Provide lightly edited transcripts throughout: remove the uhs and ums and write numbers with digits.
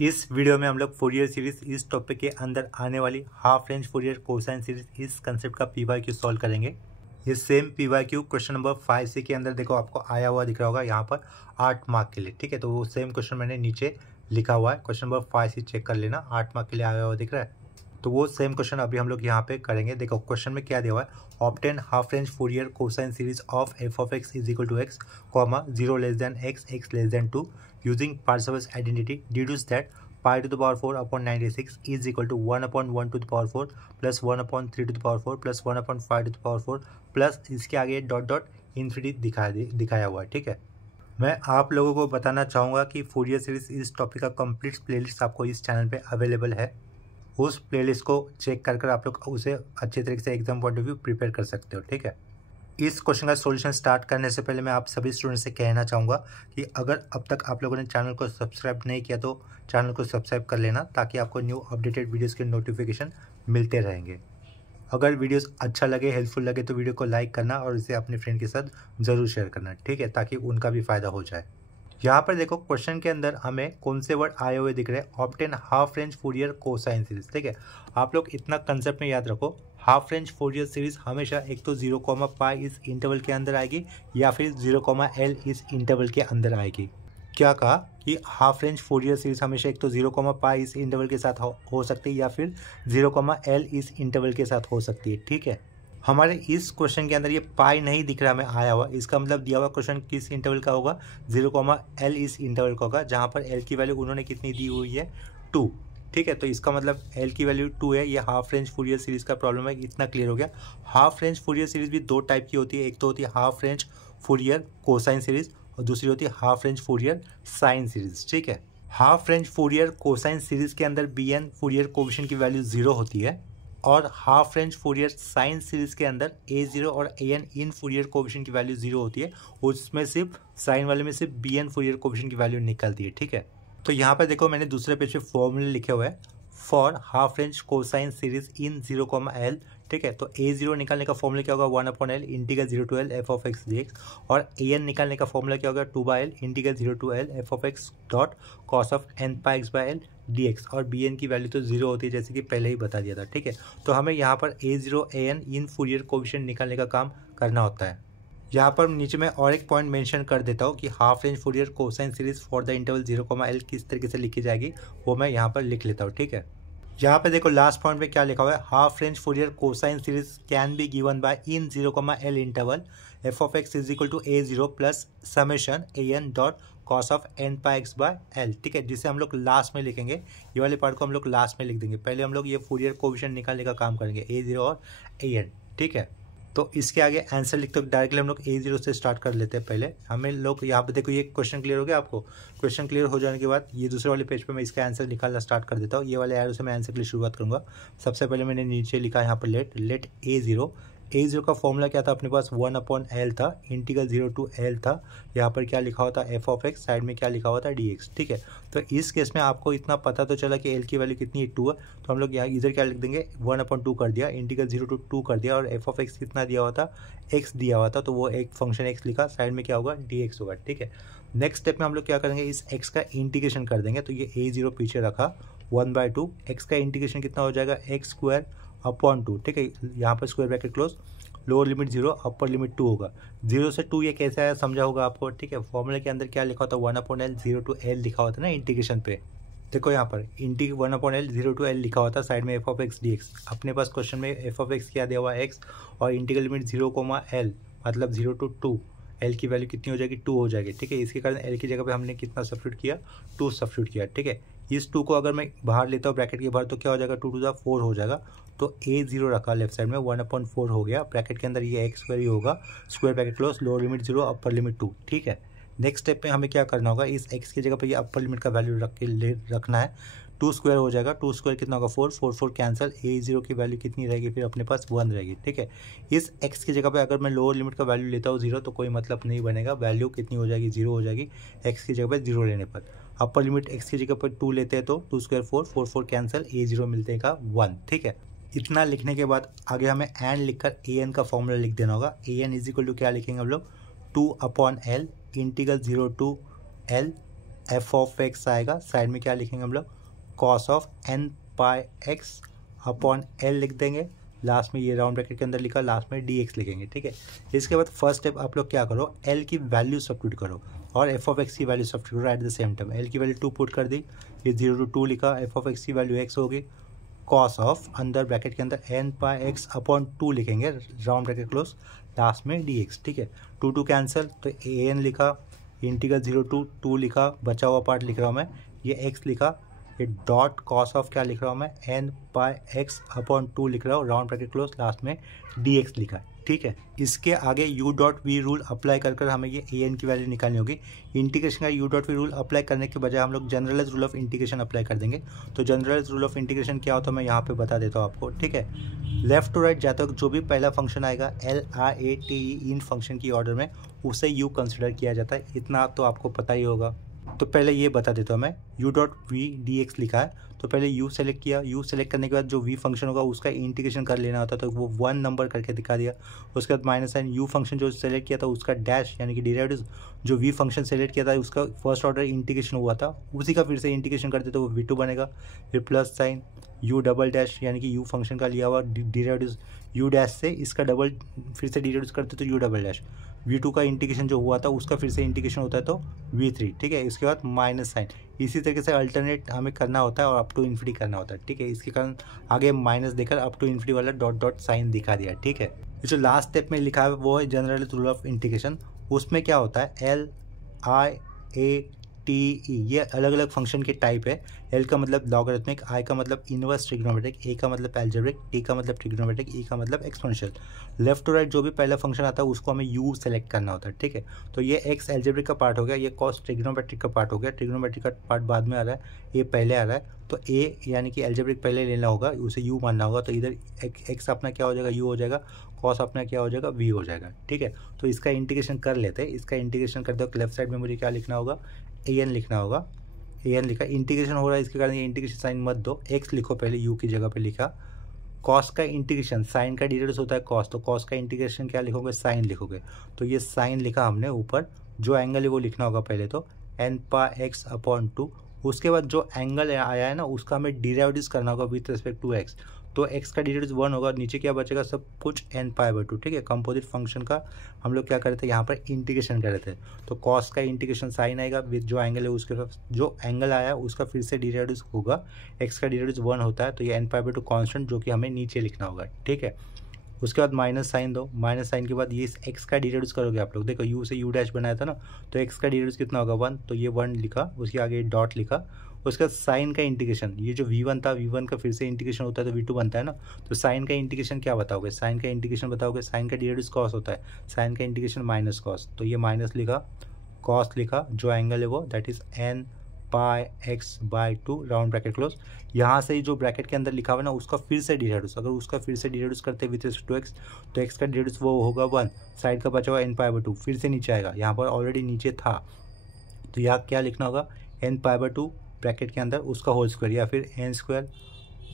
इस वीडियो में हम लोग फोरियर सीरीज इस टॉपिक के अंदर आने वाली half range Fourier cosine series इस कंसेप्ट का पीवाईक्यू सॉल्व करेंगे। ये same PYQ question number 5C के अंदर देखो आपको आया हुआ दिख रहा होगा यहाँ पर 8 मार्क के लिए। ठीक है, तो वो सेम क्वेश्चन मैंने नीचे लिखा हुआ है। क्वेश्चन नंबर 5C चेक कर लेना, 8 मार्क के लिए आया हुआ दिख रहा है। तो वो सेम क्वेश्चन अभी हम लोग यहाँ पे करेंगे। देखो क्वेश्चन में क्या दिया हुआ है, obtain half range Fourier cosine series of f of x is equal to x comma 0 less than x x less than 2 using Parseval's identity deduce that pi to the power 4 upon 96 is equal to 1 upon 1 to the power 4 plus 1 upon 3 to the power 4 plus 1 upon 5 to the power 4 plus इसके आगे dot dot infinity दिखाया हुआ है। ठीक है, मैं आप लोगों को बताना चाहूँगा कि फोरियर सीरीज इस टॉपिक का कंप्लीट प्लेलिस्ट आपको इस चैनल पे अवेलेबल है। उस प्लेलिस्ट को चेक कर आप लोग उसे अच्छे तरीके से exam point of view prepare कर सकते हो। ठीक है, इस क्वेश्चन का सॉल्यूशन स्टार्ट करने से पहले मैं आप सभी स्टूडेंट से कहना चाहूँगा कि अगर अब तक आप लोगों ने चैनल को सब्सक्राइब नहीं किया तो चैनल को सब्सक्राइब कर लेना, ताकि आपको न्यू अपडेटेड वीडियोस के नोटिफिकेशन मिलते रहेंगे। अगर वीडियोस अच्छा लगे, हेल्पफुल लगे तो वीडियो को लाइक करना और इसे अपने फ्रेंड के साथ ज़रूर शेयर करना। ठीक है, ताकि उनका भी फ़ायदा हो जाए। यहाँ पर देखो क्वेश्चन के अंदर हमें कौन से वर्ड आए हुए दिख रहे हैं, obtain half range Fourier cosine series. ठीक है, आप लोग इतना कंसेप्ट में याद रखो, हाफ रेंज फोरियर सीरीज हमेशा एक तो 0, पाई इस इंटरवल के अंदर आएगी या फिर 0, इस इंटरवल के अंदर आएगी। क्या कहा कि हाफ रेंज फोरियर सीरीज हमेशा एक तो 0, पाई इस इंटरवल के साथ हो सकती है या फिर 0, इस इंटरवल के साथ हो सकती है। ठीक है, हमारे इस क्वेश्चन के अंदर ये पाई नहीं दिख रहा हमें आया हुआ, इसका मतलब दिया हुआ क्वेश्चन किस इंटरवल का होगा, 0, इस इंटरवल का होगा, जहाँ पर एल की वैल्यू उन्होंने कितनी दी हुई है, 2। ठीक है, तो इसका मतलब एल की वैल्यू 2 है। ये हाफ रेंज फोरियर सीरीज का प्रॉब्लम है, इतना क्लियर हो गया। हाफ रेंज फोरियर सीरीज भी दो टाइप की होती है, एक तो होती है half range Fourier cosine series और दूसरी होती है half range Fourier sine series. ठीक है, half range Fourier cosine series के अंदर बी एन फोरियर कोएफिशिएंट की वैल्यू 0 होती है और half range Fourier sine series के अंदर a0 और an इन फोरियर कोएफिशिएंट की वैल्यू 0 होती है। उसमें सिर्फ साइन वाले में सिर्फ bn फोरियर कोएफिशिएंट की वैल्यू निकलती है। ठीक है, तो यहाँ पर देखो मैंने दूसरे पेज पे फॉर्मूले लिखे हुए हैं for half range cosine series in 0, ठीक है, तो a0 निकालने का फॉर्मूला क्या होगा, 1/L integral 0 to L f of x dx और an निकालने का फॉर्मूला क्या होगा, 2/L integral 0 to L f of x dot cos of n pi x by L dx और bn की वैल्यू तो 0 होती है जैसे कि पहले ही बता दिया था। ठीक है, तो हमें यहाँ पर a0 an in Fourier coefficient निकालने का काम करना होता है। यहाँ पर नीचे मैं और एक पॉइंट मेंशन कर देता हूँ कि half range Fourier cosine series for the interval 0, किस तरीके से लिखी जाएगी वो मैं यहाँ पर लिख लेता हूँ। ठीक है, यहाँ पे देखो लास्ट पॉइंट में क्या लिखा हुआ है, half range Fourier cosine series can be given by in 0, interval F of x is equal to a0 plus summation an dot cos of n pi X by l। ठीक है, जिसे हम लोग लास्ट में लिखेंगे, ये वाले पार्ट को हम लोग लास्ट में लिख देंगे। पहले हम लोग ये फोरियर कोएफिशिएंट निकालने का काम करेंगे, a0 और an। ठीक है, तो इसके आगे आंसर लिखते हो डायरेक्टली हम लोग a0 से स्टार्ट कर लेते हैं। पहले हमें लोग यहाँ पे देखो ये क्वेश्चन क्लियर हो गया आपको। क्वेश्चन क्लियर हो जाने के बाद ये दूसरे वाले पेज पे मैं इसका आंसर निकालना स्टार्ट कर देता हूँ। ये वाले एरो से मैं आंसर के लिए शुरुआत करूँगा। सबसे पहले मैंने नीचे लिखा यहाँ पर लेट a0 का फॉर्मूला क्या था अपने पास, 1/L था, इंटीग्रल 0 to L था। यहाँ पर क्या लिखा हुआ था, f of x, साइड में क्या लिखा हुआ था, dx। ठीक है, तो इस केस में आपको इतना पता तो चला कि L की वैल्यू कितनी है, 2 है, तो हम लोग यहाँ इधर क्या लिख देंगे, 1/2 कर दिया, इंटीग्रल 0 to 2 कर दिया और f of x कितना दिया हुआ था, x दिया हुआ था, तो वो एक फंक्शन x लिखा, साइड में क्या होगा, dx होगा। ठीक है, नेक्स्ट स्टेप में हम लोग क्या करेंगे, इस x का इंटीग्रेशन कर देंगे। तो ये a0 पीछे रखा, 1/2, x का इंटीग्रेशन कितना हो जाएगा, x² 2। ठीक है, यहाँ पर square bracket close, lower limit 0 upper limit 2 होगा। 0 से 2 ये कैसे आया समझा होगा आपको। ठीक है, फॉर्मूले के अंदर क्या लिखा होता है, 1/L 0 to L लिखा होता है ना इंटीग्रेशन पे। देखो यहाँ पर 1/L 0 to L लिखा होता है, साइड में f of x dx। अपने पास क्वेश्चन में f of x क्या दिया हुआ है, x, और इंटीग्रल लिमिट 0, मतलब 0 to 2, L की वैल्यू कितनी हो जाएगी, 2 हो जाएगी। ठीक है, इसके कारण L की जगह पे हमने कितना सब्स्टिट्यूट किया, 2 सब्स्टिट्यूट किया। ठीक है, इस 2 को अगर मैं बाहर लेता हूँ ब्रैकेट के बाहर तो क्या हो जाएगा, 2 to the 4 हो जाएगा। तो a0 रखा लेफ्ट साइड में, 1/4 हो गया, ब्रैकेट के अंदर ये x स्क्वायर ही होगा, square bracket close, lower limit 0 upper limit 2। ठीक है, नेक्स्ट स्टेप में हमें क्या करना होगा, इस x की जगह पर ये अपर लिमिट का वैल्यू रखना है। 2 स्क्वायर हो जाएगा, 2 स्क्वायर कितना होगा, 4 कैंसिल, a0 की वैल्यू कितनी रहेगी, फिर अपने पास 1 रहेगी। ठीक है, इस x की जगह पे अगर मैं लोअर लिमिट का वैल्यू लेता हूँ 0 तो कोई मतलब नहीं बनेगा, वैल्यू कितनी हो जाएगी, 0 हो जाएगी x की जगह पे 0 लेने पर। अपर लिमिट x की जगह पर 2 लेते हैं तो 2 स्क्वायर 4 कैंसिल, a0 मिलते का 1। ठीक है, इतना लिखने के बाद आगे हमें एन लिखकर an का फॉर्मूला लिख देना होगा। an इज इक्वल टू क्या लिखेंगे हम लोग, 2/L integral 0 to L F of X आएगा, साइड में क्या लिखेंगे हम लोग, cos of N pi X upon L लिख देंगे, लास्ट में ये राउंड ब्रैकेट के अंदर लिखा, लास्ट में डी एक्स लिखेंगे, ठीक है। इसके बाद फर्स्ट स्टेप आप लोग क्या करो, एल की वैल्यू सब्स्टिट्यूट करो और एफ ऑफ एक्स की वैल्यू सब्स्टिट्यूट करो at the same time. L की वैल्यू 2 पुट कर दी, ये 0 to 2 लिखा, एफ ऑफ एक्स की वैल्यू एक्स होगी, कॉस ऑफ अंदर ब्रैकेट के अंदर एन पाई एक्स अपॉन 2 लिखेंगे, राउंड ब्रैकेट क्लोज, लास्ट में डी एक्स, ठीक है। 2 2 कैंसिल, तो ए एन लिखा, इंटीग्रल 0 to 2 लिखा, बचा हुआ पार्ट लिख रहा हूँ मैं, ये एक्स लिखा, ये डॉट कॉस ऑफ क्या लिख रहा हूँ मैं, एन पाई एक्स अपॉन 2 लिख रहा हूँ, राउंड ब्रैकेट क्लोज, लास्ट में डी एक्स लिखा है, ठीक है। इसके आगे U dot V rule apply कर हमें ये ए एन की वैल्यू निकालनी होगी। इंटीग्रेशन का U dot V rule apply करने के बजाय हम लोग generalise rule of integration apply कर देंगे। तो जनरलाइज रूल ऑफ इंटीग्रेशन क्या होता है मैं यहाँ पे बता देता हूँ आपको, ठीक है। लेफ्ट टू राइट जाते वक्त जो भी पहला फंक्शन आएगा L R A T E in function की ऑर्डर में, उसे यू कंसिडर किया जाता है, इतना तो आपको पता ही होगा। तो पहले ये बता देता हूँ मैं, U dot V D X लिखा है, तो पहले यू सेलेक्ट किया, यू सेलेक्ट करने के बाद जो वी फंक्शन होगा उसका इंटीग्रेशन कर लेना होता है, तो वो 1 नंबर करके दिखा दिया। उसके बाद माइनस साइन, यू फंक्शन जो सेलेक्ट किया था उसका डैश यानी कि डेरिवेटिव जो वी फंक्शन सेलेक्ट किया था उसका फर्स्ट ऑर्डर इंटीग्रेशन हुआ था, उसी का फिर से इंटीग्रेशन करते तो वो v2 बनेगा। फिर plus sign, U double dash यानी कि यू फंक्शन का लिया हुआ डेरिवेटिव यू डैश से इसका डबल फिर से डेरिवेटिव करते तो यू डबल डैश, v2 का इंटीग्रेशन जो हुआ था उसका फिर से इंटीग्रेशन होता है तो v3, ठीक है। इसके बाद माइनस साइन, इसी तरीके से अल्टरनेट हमें करना होता है और अप टू इन्फिनिटी करना होता है, ठीक है। इसके कारण आगे माइनस देकर अप टू इन्फिनिटी वाला डॉट डॉट साइन दिखा दिया, ठीक है। जो लास्ट स्टेप में लिखा है वो है जनरल रूल ऑफ इंटीग्रेशन। उसमें क्या होता है, L I A T E, ये अलग अलग फंक्शन के टाइप है। एल का मतलब लॉगरिथमिक, आई का मतलब इनवर्स ट्रिग्नोमेट्रिक, ए का मतलब एल्जेब्रिक, टी का मतलब ट्रिग्नोमेट्रिक, ई का मतलब एक्सपोनेंशियल। लेफ्ट टू राइट जो भी पहला फंक्शन आता है उसको हमें यू सेलेक्ट करना होता है, ठीक है। तो ये एक्स एल्जेब्रिक का पार्ट हो गया, ये कॉस ट्रिग्नोमेट्रिक का पार्ट हो गया, ट्रिग्नोमेट्रिक का पार्ट बाद में आ रहा है, ए पहले आ रहा है, तो ए यानी कि एल्जेब्रिक पहले लेना होगा, उसे यू मानना होगा, तो इधर एक्स अपना क्या हो जाएगा, यू हो जाएगा, कॉस अपना क्या हो जाएगा, वी हो जाएगा, ठीक है। तो इसका इंटीग्रेशन कर लेते हैं। इसका इंटीग्रेशन करते वक्त लेफ्ट साइड में मुझे क्या लिखना होगा, ए एन लिखना होगा, ए एन लिखा, इंटीग्रेशन हो रहा है इसके कारण ये इंटीग्रेशन साइन मत दो, एक्स लिखो पहले, यू की जगह पे लिखा, कॉस का इंटीग्रेशन, साइन का डेरिवेटिव होता है कॉस, तो कॉस का इंटीग्रेशन क्या लिखोगे, साइन लिखोगे, तो ये साइन लिखा हमने ऊपर, जो एंगल है वो लिखना होगा पहले तो एन पा एक्स अपॉन 2, उसके बाद जो एंगल आया है ना उसका हमें डेरिवेटिव करना होगा विथ रिस्पेक्ट टू एक्स, तो एक्स का डेरिवेटिव 1 होगा, नीचे क्या बचेगा सब कुछ एन पाई बाई 2, ठीक है। कंपोजिट फंक्शन का हम लोग क्या कर रहे थे यहाँ पर इंटीग्रेशन कर रहे थे, तो कॉस का इंटीग्रेशन साइन आएगा विथ जो एंगल है उसके जो एंगल आया उसका फिर से डेरिवेटिव होगा, एक्स का डेरिवेटिव 1 होता है तो ये एन पाई बाई 2 कॉन्स्टेंट जो कि हमें नीचे लिखना होगा, ठीक है। उसके बाद माइनस साइन दो, माइनस साइन के बाद ये एक्स का डेरिवेटिव करोगे आप लोग, देखो यू से यू डैश बनाया था ना, तो एक्स का डेरिवेटिव कितना होगा 1, तो ये 1 लिखा, उसके आगे डॉट लिखा, उसका साइन का इंटीग्रेशन, ये जो v1 था v1 का फिर से इंटीग्रेशन होता है तो v2 बनता है ना, तो साइन का इंटीग्रेशन क्या बताओगे, साइन का इंटीग्रेशन बताओगे, साइन का डेरिवेटिव कॉस होता है, साइन का इंटीग्रेशन माइनस कॉस, तो ये माइनस लिखा, कॉस लिखा, जो एंगल है वो that is an pi X by 2 round bracket close. यहाँ से ही जो ब्रैकेट के अंदर लिखा हुआ ना उसका फिर से डेरिवेटिव, अगर उसका फिर से डेरिवेटिव करते विथ रिस्पेक्ट टू एक्स, तो एक्स का डेरिवेटिव वो होगा 1, साइड का बचा हुआ एन पाई बाई 2 फिर से नीचे आएगा, यहाँ पर ऑलरेडी नीचे था, तो यहाँ क्या लिखना होगा, एन पाई बाई 2 ब्रैकेट के अंदर उसका होल स्क्वायर, या फिर N square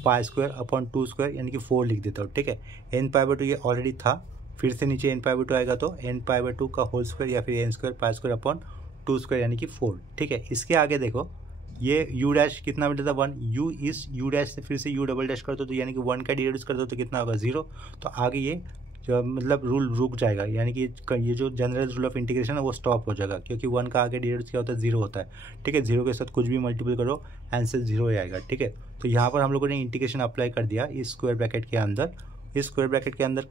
pi square upon 2 square यानी कि 4 लिख देता हूँ, ठीक है। एन पाई बाई 2 ये ऑलरेडी था, फिर से नीचे एन पाई बाई 2 आएगा तो एन पाई बाई 2 का होल स्क्वायर या फिर N square pi square upon 2 square यानी कि 4, ठीक है। इसके आगे देखो ये यू डैश कितना मिलता था 1, यू इस यू डैश से फिर से यू डबल डैश कर दो तो यानी कि 1 का डेरिवेटिव कर दो तो कितना होगा 0, तो आगे ये मतलब रूल रुक जाएगा, यानी कि ये जो जनरल रूल ऑफ इंटीग्रेशन है वो स्टॉप हो जाएगा, क्योंकि 1 का आगे डेरिवेटिव क्या होता है 0 होता है, ठीक है। 0 के साथ कुछ भी मल्टीपल करो आंसर 0 ही आएगा, ठीक है। तो यहाँ पर हम लोगों ने इंटीग्रेशन अप्लाई कर दिया इस स्क्वायर ब्रैकेट के अंदर, इस स्क्वायर ब्रैकेट के अंदर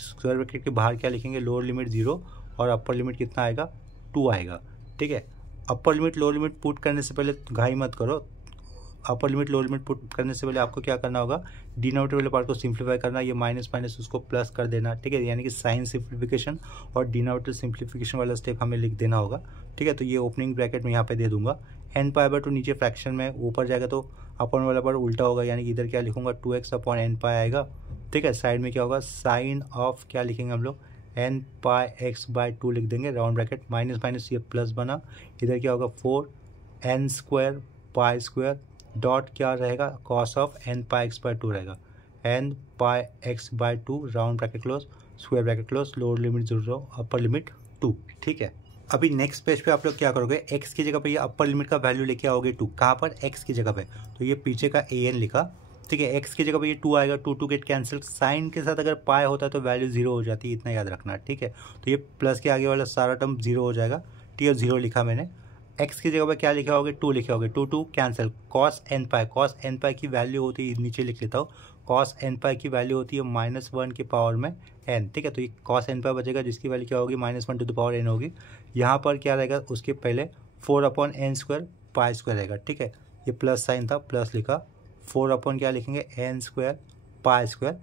स्क्वायर ब्रैकेट के बाहर क्या लिखेंगे, लोअर लिमिट 0 और अपर लिमिट कितना आएगा 2 आएगा, ठीक है। Upper limit lower limit put करने से पहले घाई मत करो, upper limit lower limit put करने से पहले आपको क्या करना होगा, डिनोमिनेटर वाले पार्ट को सिंप्लीफाई करना, ये माइनस माइनस उसको प्लस कर देना, ठीक है, यानी कि साइन सिंप्लीफिकेशन और डिनोमिनेटर सिंप्लीफिकेशन वाला स्टेप हमें लिख देना होगा, ठीक है। तो ये ओपनिंग ब्रैकेट में यहाँ पे दे दूंगा, एन पाई बाई 2 नीचे फ्रैक्शन में ऊपर जाएगा तो अपन वाला पार्ट उल्टा होगा, यानी कि इधर क्या लिखूंगा 2x अपॉन एन पाई आएगा, ठीक है। साइड में क्या होगा साइन ऑफ क्या लिखेंगे हम लोग एन पाई एक्स बाई 2 लिख देंगे, राउंड ब्रैकेट माइनस माइनस ये प्लस बना, इधर क्या होगा 4 N square pi square dot क्या रहेगा cos of N pi X by 2 रहेगा, N pi X by 2 round bracket close square bracket close lower limit 0 upper limit 2, ठीक है। अभी नेक्स्ट पेज पे आप लोग क्या करोगे, x की जगह पे ये अपर लिमिट का वैल्यू लेके आओगे 2, कहाँ पर, x की जगह पे, तो ये पीछे का an लिखा, ठीक है। x की जगह पे ये 2 आएगा, 2 गेट कैंसिल, साइन के साथ अगर पाई होता है तो वैल्यू 0 हो जाती है, इतना याद रखना, ठीक है। तो ये प्लस के आगे वाला सारा टर्म 0 हो जाएगा, ठीक है, 0 लिखा मैंने। x की जगह पे क्या लिखे होगे, 2 लिखे होगे, 2 कैंसिल, कॉस एन पाई, कॉस एन पाई की वैल्यू होती है, नीचे लिख लेता हूँ, कॉस एन पाई की वैल्यू होती है -1 की पावर में n, ठीक है। तो ये कॉस एन पाई बचेगा जिसकी वैल्यू क्या होगी, -1 टू द पावर n होगी। यहाँ पर क्या रहेगा, उसके पहले 4/n² पाई स्क्वायर रहेगा, ठीक है। ये प्लस साइन था, प्लस लिखा, 4 क्या लिखेंगे, n² pi square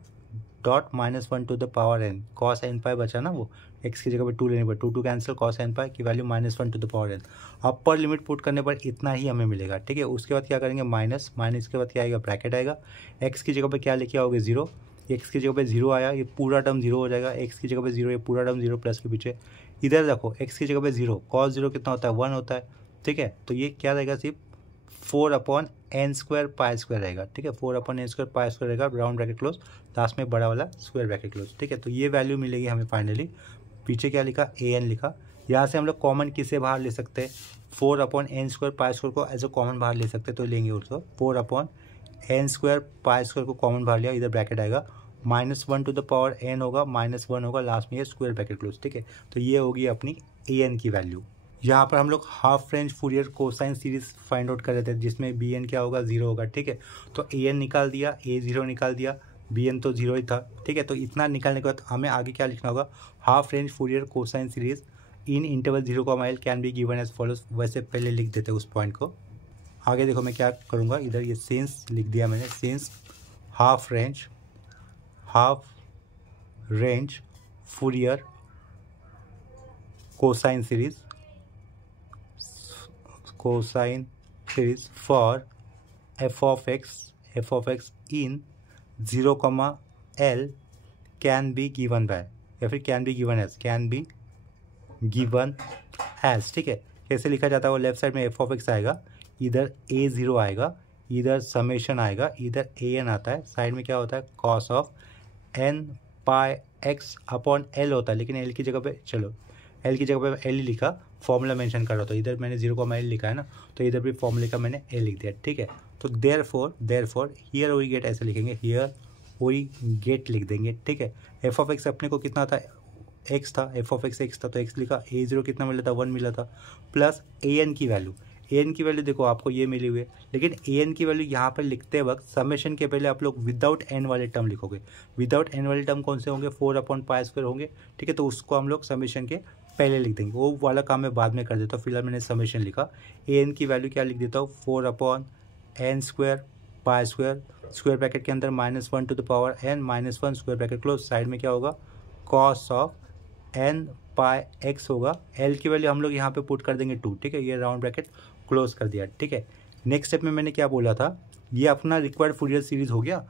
dot -1 to the power n, cos N pi बचा ना, वो x की जगह पे 2 लेने पर 2 कैंसिल, कॉस एन पाई की value -1 to the power n। Upper limit put करने पर इतना ही हमें मिलेगा, ठीक है। उसके बाद क्या करेंगे, माइनस के बाद क्या आएगा, ब्रैकेट आएगा, x की जगह पे क्या लिखे आओगे, 0, x की जगह पे 0 आया, ये पूरा टर्म 0 हो जाएगा, x की जगह पे 0, ये पूरा टर्म 0 प्लस के पीछे, इधर रखो x की जगह पे 0, कॉस 0 कितना होता है, 1 होता है, ठीक है। तो ये क्या रहेगा, सिर्फ 4/n² पाई स्क्वायर रहेगा, ठीक है, 4/n² पाई स्क्वायर रहेगा, राउंड ब्रैकेट क्लोज, लास्ट में बड़ा वाला स्क्वायर ब्रैकेट क्लोज, ठीक है। तो ये वैल्यू मिलेगी हमें फाइनली। पीछे क्या लिखा, an लिखा, यहाँ से हम लोग कॉमन किसे बाहर ले सकते हैं, 4/n² पाई स्क्वायर को एज अ कॉमन बाहर ले सकते हैं, तो लेंगे उसको 4/n² पाई स्क्वायर को कॉमन बाहर लिया, इधर ब्रैकेट आएगा, -1 टू द पावर n होगा, -1 होगा, लास्ट में ये स्क्वायर ब्रैकेट क्लोज, ठीक है। तो ये होगी अपनी an की वैल्यू। यहाँ पर हम लोग half range Fourier cosine series find out कर रहे थे, जिसमें bn क्या होगा, 0 होगा, ठीक है। तो an निकाल दिया, a0 निकाल दिया, bn तो 0 ही था, ठीक है। तो इतना निकालने के बाद हमें आगे क्या लिखना होगा, half range Fourier cosine series in interval 0, can be given as follows, वैसे पहले लिख देते उस पॉइंट को। आगे देखो मैं क्या करूँगा, इधर ये सिंस लिख दिया मैंने, since half range Fourier cosine series for f of x in 0, can be given bye, या फिर कैन बी गिवन एज, ठीक है। कैसे लिखा जाता है, वो लेफ्ट साइड में f of x आएगा, इधर a0 आएगा, इधर समेशन आएगा, इधर an आता है, साइड में क्या होता है, cos ऑफ n पाई x अपॉन l होता है, लेकिन l की जगह पे, चलो l की जगह पे l लिखा, फॉर्मूला मेंशन कर रहा था, इधर मैंने 0, l लिखा है ना, तो इधर भी फॉर्मूले का मैंने l लिख दिया, ठीक है। तो देयरफॉर हियर वी गेट ऐसे लिखेंगे, हियर वी गेट लिख देंगे, ठीक है। f of x अपने को कितना था, x था, f of x x था, तो x लिखा, a0 कितना मिला था, 1 मिला था, प्लस an की वैल्यू देखो आपको ये मिली हुई है, लेकिन an की वैल्यू यहाँ पर लिखते वक्त समेशन के पहले आप लोग विदाउट n वाले टर्म लिखोगे। विदाउट n वाले टर्म कौन से होंगे, 4/π² होंगे, ठीक है। तो उसको हम लोग समेशन के पहले लिख देंगे, वो वाला काम मैं बाद में कर देता हूँ, फिलहाल मैंने समेशन लिखा। an की वैल्यू क्या लिख देता हूँ, 4/n² pi square, square bracket के अंदर -1 to the power n, -1 square bracket close, side में क्या होगा, कॉस ऑफ n पाई x होगा, l की वैल्यू हम लोग यहाँ पे पुट कर देंगे 2, ठीक है। ये राउंड ब्रैकेट क्लोज कर दिया, ठीक है। नेक्स्ट स्टेप में मैंने क्या बोला था, ये अपना रिक्वायर्ड फूरियर सीरीज हो गया।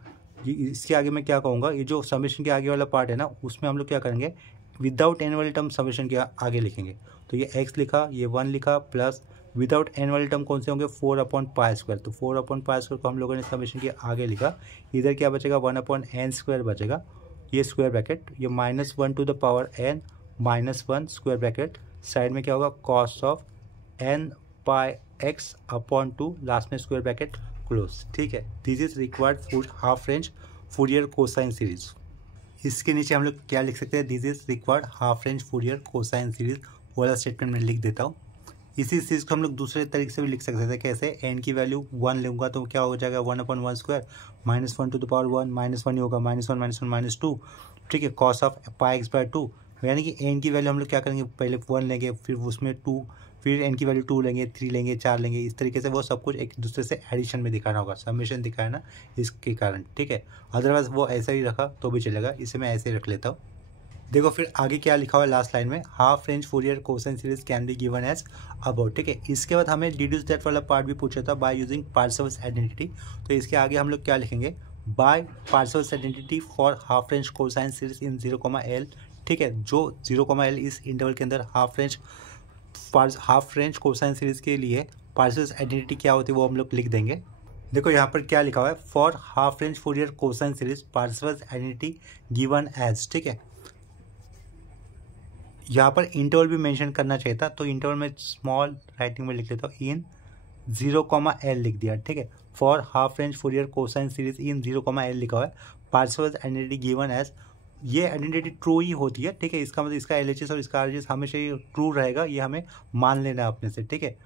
इसके आगे मैं क्या कहूँगा, ये जो समेशन के आगे वाला पार्ट है ना, उसमें हम लोग क्या करेंगे, विदाउट n वाले टर्म समेशन के आगे लिखेंगे। तो ये x लिखा, ये 1 लिखा, प्लस विदाउट n वाले टर्म कौन से होंगे, 4/π², तो 4/π² को हम लोगों ने समेशन के आगे लिखा, इधर क्या बचेगा, 1/n² बचेगा, ये स्क्वायर ब्रैकेट, ये -1 to the power n, -1 square bracket, side में क्या होगा, कॉस ऑफ n पाई x अपॉन 2, लास्ट में स्क्वायर ब्रैकेट क्लोज, ठीक है। This is required half range Fourier cosine series. इसके नीचे हम लोग क्या लिख सकते हैं, this is required half range Fourier cosine series, वाला स्टेटमेंट मैं लिख देता हूँ। इसी चीज़ को हम लोग दूसरे तरीके से भी लिख सकते थे, कैसे, n की वैल्यू 1 लूँगा तो क्या हो जाएगा, 1/1², -1 टू द पावर 1, -1 ही होगा, -1 -2, ठीक है, cos ऑफ πx/2, यानी कि n की वैल्यू हम लोग क्या करेंगे, पहले 1 लेंगे, फिर उसमें 2, फिर n की वैल्यू 2 लेंगे, 3 लेंगे, 4 लेंगे, इस तरीके से वो सब कुछ एक दूसरे से एडिशन में दिखाना होगा, समेशन दिखाया ना, इसके कारण, ठीक है। अदरवाइज वो ऐसा ही रखा तो भी चलेगा, इसे मैं ऐसे ही रख लेता हूँ। देखो फिर आगे क्या लिखा हुआ है लास्ट लाइन में, half range Fourier cosine series can be given as about, ठीक है। इसके बाद हमें डिड्यूस दैट वाला पार्ट भी पूछा था, बाय यूजिंग पार्सेवल्स आइडेंटिटी। तो इसके आगे हम लोग क्या लिखेंगे, by Parseval's identity for half range cosine series in 0, ठीक है। जो 0, इस इंटरवल के अंदर हाफ रेंज कोसाइन सीरीज के लिए पार्सेवल्स आइडेंटिटी क्या होती है वो हम लोग लिख देंगे। देखो यहाँ पर क्या लिखा हुआ है, for half range Fourier cosine series Parseval's identity given as, ठीक है। यहाँ पर इंटरवल भी मेंशन करना चाहिए था, तो इंटरवल में स्मॉल राइटिंग में लिख लेता हूँ, इन 0,L लिख दिया, ठीक है। For half range Fourier cosine series in 0,L लिखा हुआ है। पार्सेवल्स आइडेंटिटी गिवन एज, ये आइडेंटिटी ट्रू ही होती है, ठीक है। इसका मतलब इसका LHS और इसका RHS हमेशा ही ट्रू रहेगा, ये हमें मान लेना है अपने से, ठीक है।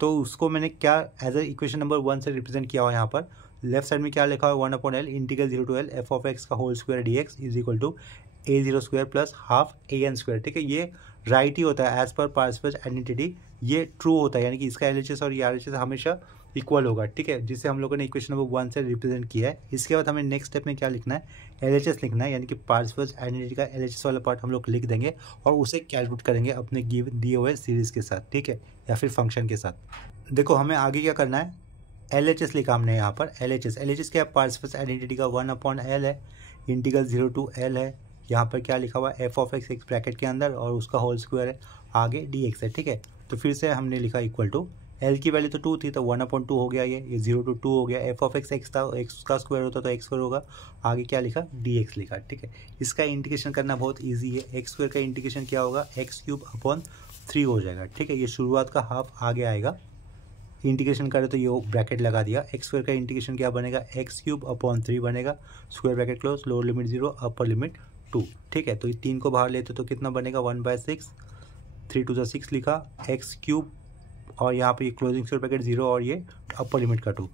तो उसको मैंने क्या एज ए इक्वेशन नंबर 1 से रिप्रेजेंट किया हुआ यहाँ पर। लेफ्ट साइड में क्या लिखा हुआ है, 1/L integral 0 to L f of x का whole square dx is equal to a0 square plus half an square, ठीक है। ये राइट ही होता है एज पर पार्सेवल्स आइडेंटिटी, ये ट्रू होता है, यानी कि इसका LHS और ये RHS हमेशा इक्वल होगा, ठीक है, जिसे हम लोगों ने इक्वेशन नंबर 1 से रिप्रेजेंट किया है। इसके बाद हमें नेक्स्ट स्टेप में क्या लिखना है, LHS लिखना है, यानी कि पार्सेवल्स आइडेंटिटी का LHS वाला पार्ट हम लोग लिख देंगे और उसे कैलकुलेट करेंगे अपने दिए हुए सीरीज़ के साथ, ठीक है, या फिर फंक्शन के साथ। देखो हमें आगे क्या करना है, LHS लिखा हमने यहाँ पर, LHS क्या है, पार्सेवल्स आइडेंटिटी का 1/L है, इंटीग्रल 0 to L है, यहाँ पर क्या लिखा हुआ है, f of x एक ब्रैकेट के अंदर और उसका होल स्क्वायर है, आगे dx है, ठीक है। तो फिर से हमने लिखा इक्वल टू, L की वैल्यू तो 2 थी तो 1/2 हो गया, ये 0 to 2 हो गया, f of x था, x का स्क्वायर होता तो x स्क्वायर होगा, आगे क्या लिखा, dx लिखा, ठीक है। इसका इंटीग्रेशन करना बहुत ईजी है, x स्क्वायर का इंटीग्रेशन क्या होगा, x³ हो जाएगा, ठीक है। ये शुरुआत का हाफ आगे आएगा, इंटीग्रेशन करें तो ये ब्रैकेट लगा दिया, एक्स स्क्वायर का इंटीग्रेशन क्या बनेगा, x³ बनेगा, square bracket close, lower limit 0 upper limit 2, ठीक है। तो ये 3 को बाहर लेते तो कितना बनेगा, 1/6, 3 to 6 लिखा, x³ और यहाँ पे ये क्लोजिंग स्क्वायर ब्रैकेट 0 और ये अपर लिमिट का 2,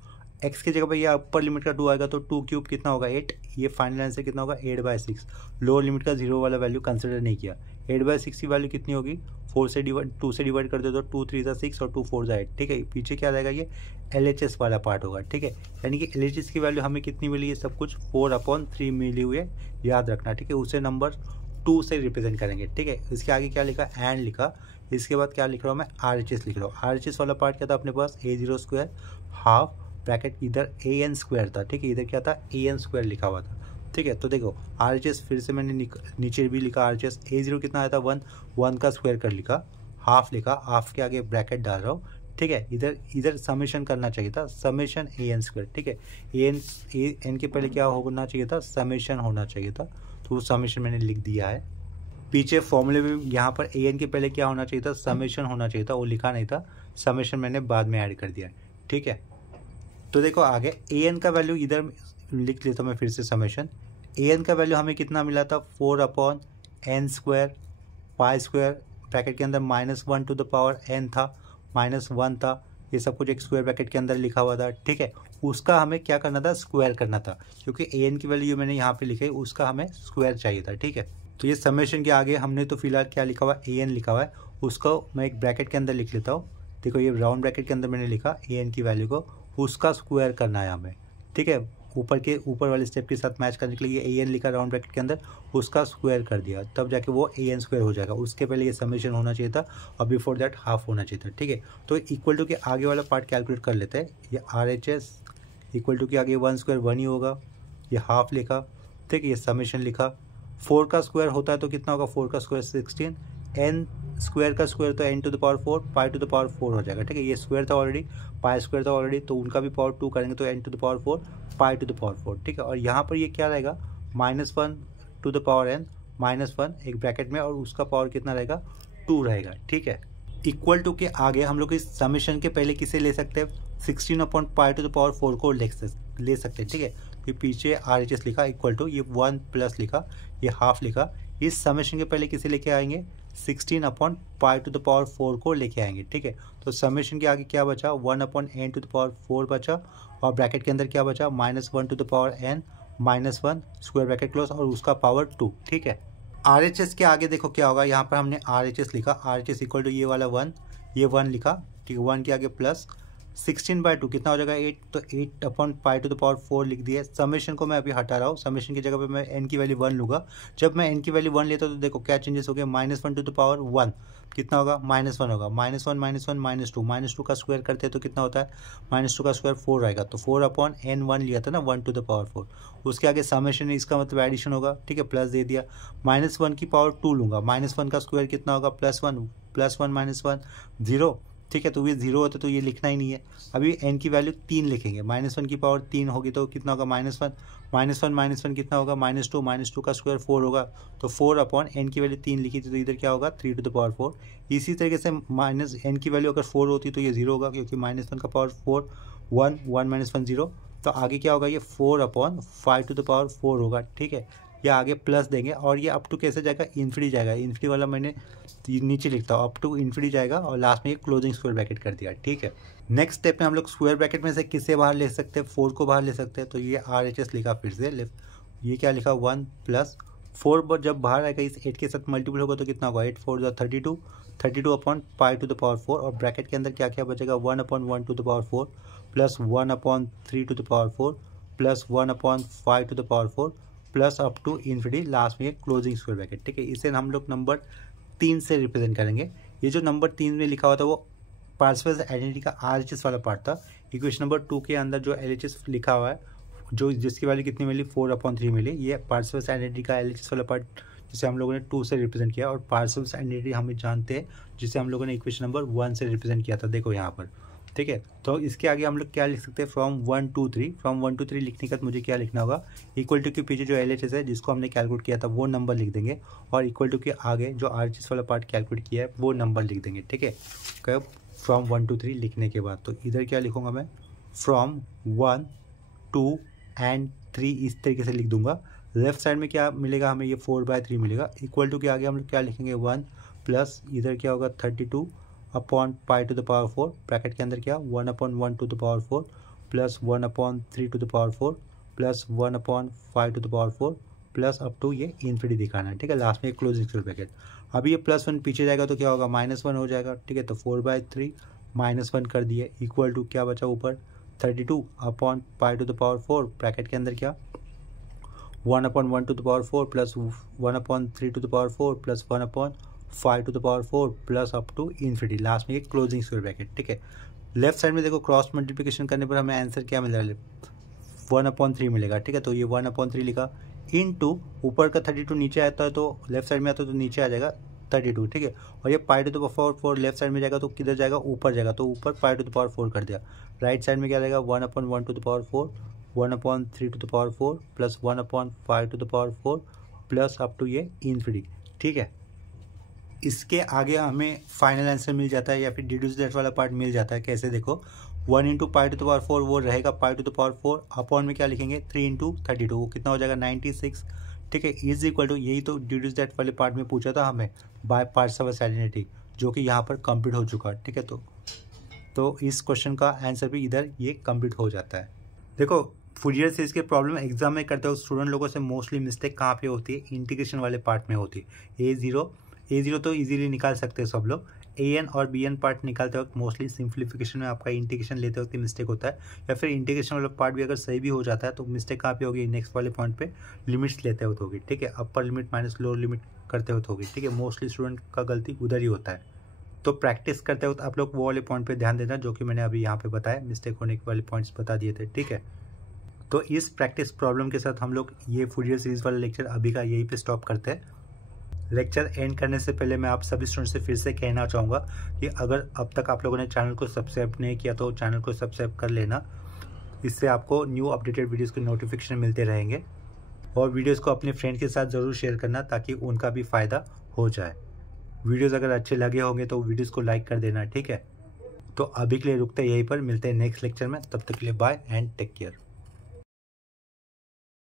x की जगह पर ये अपर लिमिट का 2 आएगा तो 2³ कितना होगा 8, ये फाइनल आंसर कितना होगा 8/6, लोअर लिमिट का 0 वाला वैल्यू कंसिडर नहीं किया। 8/6 की वैल्यू कितनी होगी, 2 से डिवाइड कर दे तो 2 3 6 और 2 4 8, ठीक है। पीछे क्या रहेगा, ये LHS वाला पार्ट होगा, ठीक है। यानी कि LHS की वैल्यू हमें कितनी मिली है, सब कुछ 4/3 मिली हुई है, याद रखना, ठीक है। उसे नंबर 2 से रिप्रेजेंट करेंगे, ठीक है। इसके आगे क्या लिखा, एंड लिखा, इसके बाद क्या लिख रहा हूँ मैं, RHS लिख रहा हूँ। RHS वाला पार्ट क्या था अपने पास, a0 स्क्वायर हाफ ब्रैकेट, इधर an स्क्वायर था, ठीक है, इधर क्या था an स्क्वायर लिखा हुआ था, ठीक है। तो देखो RHS फिर से मैंने नीचे भी लिखा, RHS a0 कितना आया था 1 का स्क्वायर कर लिखा, हाफ लिखा, हाफ के आगे ब्रैकेट डाल रहा हूँ, ठीक है। इधर समेशन करना चाहिए था, समेशन an स्क्वायर, ठीक है। an के पहले क्या होना चाहिए था, समेशन होना चाहिए था, तो वो समेशन मैंने लिख दिया है। पीछे फॉर्मूले में यहाँ पर an के पहले क्या होना चाहिए था, समेशन होना चाहिए था, वो लिखा नहीं था, समेशन मैंने बाद में ऐड कर दिया, ठीक है। तो देखो आगे an का वैल्यू इधर लिख लेता हूँ मैं फिर से, समेशन an का वैल्यू हमें कितना मिला था, 4/n square pi square bracket के अंदर -1 to the पावर n था, -1 था, ये सब कुछ एक स्क्वायर ब्रैकेट के अंदर लिखा हुआ था, ठीक है। उसका हमें क्या करना था, स्क्वायर करना था, क्योंकि an की वैल्यू मैंने यहाँ पे लिखी, उसका हमें स्क्वायर चाहिए था, ठीक है। तो ये समेशन के आगे हमने तो फिलहाल क्या लिखा हुआ है, an लिखा हुआ है, उसको मैं एक ब्रैकेट के अंदर लिख लेता हूँ। देखो ये राउंड ब्रैकेट के अंदर मैंने लिखा an की वैल्यू को, उसका स्क्वायर करना है हमें, ठीक है। ऊपर वाले स्टेप के साथ मैच करने के लिए ये an लिखा राउंड ब्रैकेट के अंदर, उसका स्क्वायर कर दिया, तब जाके वो an स्क्वायर हो जाएगा। उसके पहले ये समेशन होना चाहिए था और बिफोर दैट हाफ होना चाहिए था, ठीक है। तो इक्वल टू के आगे वाला पार्ट कैलकुलेट कर लेते हैं। ये RHS इक्वल टू के आगे 1 स्क्वायर 1 ही होगा, ये हाफ लिखा, ठीक है, ये समेशन लिखा। 4 का स्क्वायर होता है तो कितना होगा, 4 का स्क्वायर 16, n स्क्वायर का स्क्वायर तो n to the power 4, pi to the power 4 हो जाएगा, ठीक है। ये स्क्वायर था ऑलरेडी, पाई स्क्वायर था ऑलरेडी, तो उनका भी पावर 2 करेंगे तो n to the power 4 pi to the power 4, ठीक है। और यहाँ पर ये क्या रहेगा, -1 to the power n, -1 एक ब्रैकेट में, और उसका पावर कितना रहेगा, 2 रहेगा, ठीक है। इक्वल टू के आगे हम लोग इस समेशन के पहले किसे ले सकते हैं, 16/पाई टू द पावर 4 को ले सकते हैं, ठीक है। ये पीछे RHS लिखा इक्वल टू, ये 1 प्लस लिखा, ये हाफ लिखा, इस समेशन के पहले किसे लेके आएंगे, 16/पाई टू द पावर 4 को लेके आएंगे, ठीक है। तो समेशन के आगे क्या बचा, 1/n टू द पावर 4 बचा, और ब्रैकेट के अंदर क्या बचा, -1 to the power n -1 square bracket close और उसका पावर 2, ठीक है। RHS के आगे देखो क्या होगा, यहाँ पर हमने RHS लिखा, RHS इक्वल टू ये वाला 1, ये 1 लिखा, ठीक है। 1 के आगे प्लस 16/2 कितना हो जाएगा 8, तो 8/पाई टू द पावर 4 लिख दिया। समेशन को मैं अभी हटा रहा हूँ, समेशन की जगह पे मैं n की वैल्यू 1 लूँगा। जब मैं n की वैल्यू 1 लेता तो देखो क्या चेंजेस हो गए, -1 टू द पावर 1 कितना होगा, -1 होगा, -1 -2 का स्क्वायर करते हैं तो कितना होता है, -2 का स्क्वायर 4 आएगा, तो 4/n1 लिया था ना, 1 टू द पावर 4, उसके आगे समेशन इसका मतलब एडिशन होगा, ठीक है, प्लस दे दिया। -1 की पावर 2 लूँगा, -1 का स्क्वायर कितना होगा, +1 +1 -1 0, ठीक है। तो ये 0 होता तो ये लिखना ही नहीं है। अभी n की वैल्यू 3 लिखेंगे, -1 की पावर 3 होगी तो कितना होगा -1, -1 कितना होगा -2 का स्क्वायर 4 होगा। तो 4 अपॉन n की वैल्यू 3 लिखी थी तो इधर क्या होगा 3 टू द पावर 4। इसी तरीके से -n की वैल्यू अगर 4 होती तो ये 0 होगा, क्योंकि -1 का पावर 4 1 1 -1 0। तो आगे क्या होगा, ये 4 अपॉन 5 टू द पावर 4 होगा। ठीक है, या आगे प्लस देंगे और ये अप टू कैसे जाएगा, इन्फिनिटी जाएगा। इन्फिनिटी वाला मैंने नीचे लिखता हूँ, अप टू इन्फिनिटी जाएगा और लास्ट में ये क्लोजिंग स्क्वायर ब्रैकेट कर दिया। ठीक है, नेक्स्ट स्टेप में हम लोग स्क्वायर ब्रैकेट में से किससे बाहर ले सकते हैं, 4 को बाहर ले सकते हैं। तो ये RHS लिखा फिर से ये क्या लिखा 1 प्लस 4 जब बाहर आएगा इस 8 के साथ मल्टीपल होगा तो कितना होगा 8 4 32 अपॉन 5 टू द पावर 4 और ब्रैकेट के अंदर क्या क्या बचेगा 1 upon 1 to the power 4 plus 1 upon 3 to the power 4 plus 1 upon 5 to the power 4 plus up to infinity last में क्लोजिंग स्क्वायर ब्रैकेट। ठीक है, इसे हम लोग नंबर 3 से रिप्रेजेंट करेंगे। ये जो नंबर 3 में लिखा हुआ था वो पार्सेवल्स आइडेंटिटी का RHS वाला पार्ट था। इक्वेशन नंबर 2 के अंदर जो LHS लिखा हुआ है, जो जिसकी वैल्यू कितनी मिली 4/3 मिली, ये पार्सेवल्स आइडेंटिटी का LHS वाला पार्ट जिसे हम लोगों ने 2 से रिप्रेजेंट किया। और पार्सेवल्स आइडेंटिटी हमें जानते हैं जिसे हम लोगों ने इक्वेशन नंबर 1 से रिप्रेजेंट किया था, देखो यहाँ पर। ठीक है, तो इसके आगे हम लोग क्या लिख सकते हैं, फ्रॉम 1 to 3 लिखने का मुझे क्या लिखना होगा, इक्वल टू के पीछे जो LHS है जिसको हमने कैलकुलेट किया था वो नंबर लिख देंगे और इक्वल टू के आगे जो RHS वाला पार्ट कैलकुलेट किया है वो नंबर लिख देंगे। ठीक है, कब फ्रॉम 1 to 3 लिखने के बाद तो इधर क्या लिखूंगा मैं, फ्रॉम 1 2 and 3 इस तरीके से लिख दूंगा। लेफ्ट साइड में क्या मिलेगा हमें, ये 4/3 मिलेगा। इक्वल टू के आगे हम लोग क्या लिखेंगे 1 प्लस इधर क्या होगा 32 upon pi to the power 4 bracket के अंदर क्या 1 upon 1 to the power 4 plus 1 upon 3 to the power 4 plus 1 upon 5 to the power 4 plus up to ये इन्फिनिटी दिखाना है। ठीक है, लास्ट में क्लोजिंग स्क्वायर ब्रैकेट। अभी ये +1 पीछे जाएगा तो क्या होगा -1 हो जाएगा। ठीक है, तो 4/3 -1 कर दिए इक्वल टू क्या बचा ऊपर 32 upon pi to the power 4 bracket के अंदर क्या 1 upon 1 to the power 4 plus 1 upon 3 to the power 4 plus 1 upon 5 to the power 4 plus up to infinity last में एक क्लोजिंग स्क्वायर ब्रैकेट। ठीक है, लेफ्ट साइड में देखो क्रॉस मल्टीप्लिकेशन करने पर हमें आंसर क्या मिल रहा है 1/3 मिलेगा। ठीक है, तो ये 1/3 लिखा इनटू ऊपर का 32 नीचे आता है तो लेफ्ट साइड में आता है तो नीचे आ जाएगा 32। ठीक है, और ये pi to the power 4 left side में जाएगा तो किधर जाएगा ऊपर जाएगा तो ऊपर पाई टू द पावर 4 कर दिया। राइट साइड में क्या रहेगा 1/1 to the power 4 1/3 to the power 4 plus 1/5 to the power 4 plus up to ये इन्फिनिटी। ठीक है, इसके आगे हमें फाइनल आंसर मिल जाता है या फिर डिड्यूस दैट वाला पार्ट मिल जाता है। कैसे देखो 1 into pi to the power 4 वो रहेगा pi to the power 4 upon में क्या लिखेंगे 3 इंटू 32 वो कितना हो जाएगा 96। ठीक है, इज इक्वल टू यही तो डिड्यूस दैट वाले पार्ट में पूछा था हमें बाय पार्सेवल्स आइडेंटिटी जो कि यहाँ पर कंप्लीट हो चुका है। ठीक है, तो इस क्वेश्चन का आंसर भी इधर ये कंप्लीट हो जाता है। देखो फूरियर सीरीज के प्रॉब्लम एग्जाम में करते हो स्टूडेंट लोगों से मोस्टली मिस्टेक कहाँ पे होती है, इंटीग्रेशन वाले पार्ट में होती है। A0 तो इजीली निकाल सकते हैं सब लोग। AN और BN पार्ट निकालते वक्त मोस्टली सिंप्लीफिकेशन में आपका इंटीग्रेशन लेते वक्त मिस्टेक होता है, या फिर इंटीग्रेशन वाला पार्ट भी अगर सही भी हो जाता है तो मिस्टेक कहाँ पे होगी नेक्स्ट वाले पॉइंट पे लिमिट्स लेते हुए होगी। ठीक है, upper limit minus lower limit करते हुए होगी। ठीक है, मोस्टली स्टूडेंट का गलती उधर ही होता है। तो प्रैक्टिस करते वक्त आप लोग वो वाले पॉइंट पे ध्यान देना जो कि मैंने अभी यहाँ पे बताया, मिस्टेक होने के वाले पॉइंट्स बता दिए थे। ठीक है, तो इस प्रैक्टिस प्रॉब्लम के साथ हम लोग ये फूरियर सीरीज वाला लेक्चर अभी का यहीं पे स्टॉप करते हैं। लेक्चर एंड करने से पहले मैं आप सभी स्टूडेंट से फिर से कहना चाहूँगा कि अगर अब तक आप लोगों ने चैनल को सब्सक्राइब नहीं किया तो चैनल को सब्सक्राइब कर लेना। इससे आपको न्यू अपडेटेड वीडियोस के नोटिफिकेशन मिलते रहेंगे और वीडियोस को अपने फ्रेंड के साथ ज़रूर शेयर करना ताकि उनका भी फ़ायदा हो जाए। वीडियोज़ अगर अच्छे लगे होंगे तो वीडियोज़ को लाइक कर देना। ठीक है, तो अभी के लिए रुकते यहीं पर, मिलते हैं नेक्स्ट लेक्चर में। तब तक के लिए बाय एंड टेक केयर।